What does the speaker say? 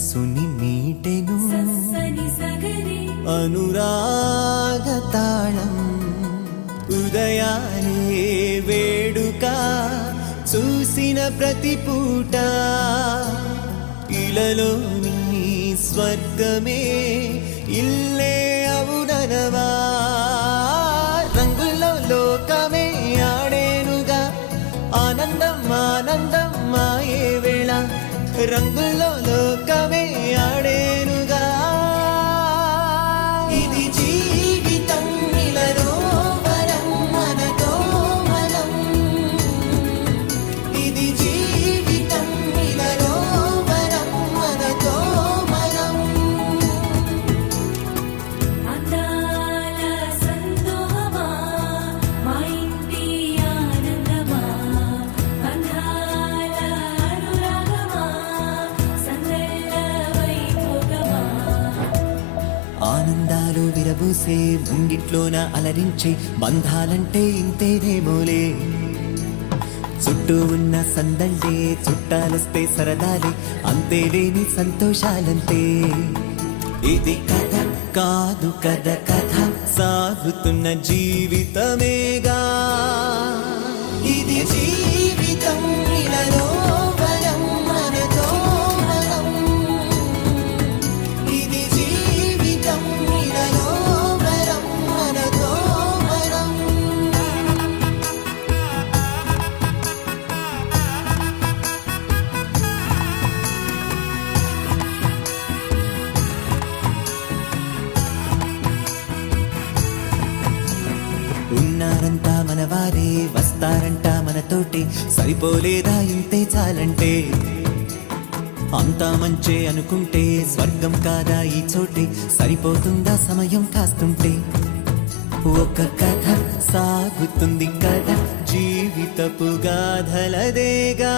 మనసుని మీటెను అనురాగ తాళం ఉదయాలే వేడుక చూసిన ప్రతి పూట ఇలలోని స్వర్గమే ఇల్లే అవుననవా రంగుల్లో లోకమే ఆడేనుగా ఆనందం ఆనందం మాయే వేళ రంగుల్లో లోకమే ఆడేనుగా ఇది జీవితం ఇలలో వరం మనతో మనం ఇది జీవితం ఇలలో వరం మనతో మనం అందాల సందోహమా మా ఇంటి ఆనందమా అందాల అనురాగమా సందళ్ళ వైభోగమా ఆనందాలు విరబూసే ముంగిట్లోన అలరించే బంధాలంటే ఇంతేనేమోలే చుట్టూ ఉన్న సందళ్ళే చుట్టాలొస్తే సరదాలే అంతేలేని సంతోషాలంతే ఇది కథ కాదు కథ కథ సాగుతున్న జీవితమేగా ఇది జీవితం ఇలలో వరం మనతో మనం ఇది జీవితం ఇలలో వరం మనతో మనం ఉన్నారంతా మనవారే వస్తారంట మనతోటి సరిపోలేదా ఇంతే చాలంటే అంతా మంచే అనుకుంటే స్వర్గం కాదా ఈ చోటే సరిపోతుందా సమయం కాస్తుంటే ఒక కథ సాగుతుంది కథ జీవితపు గాథలదేగా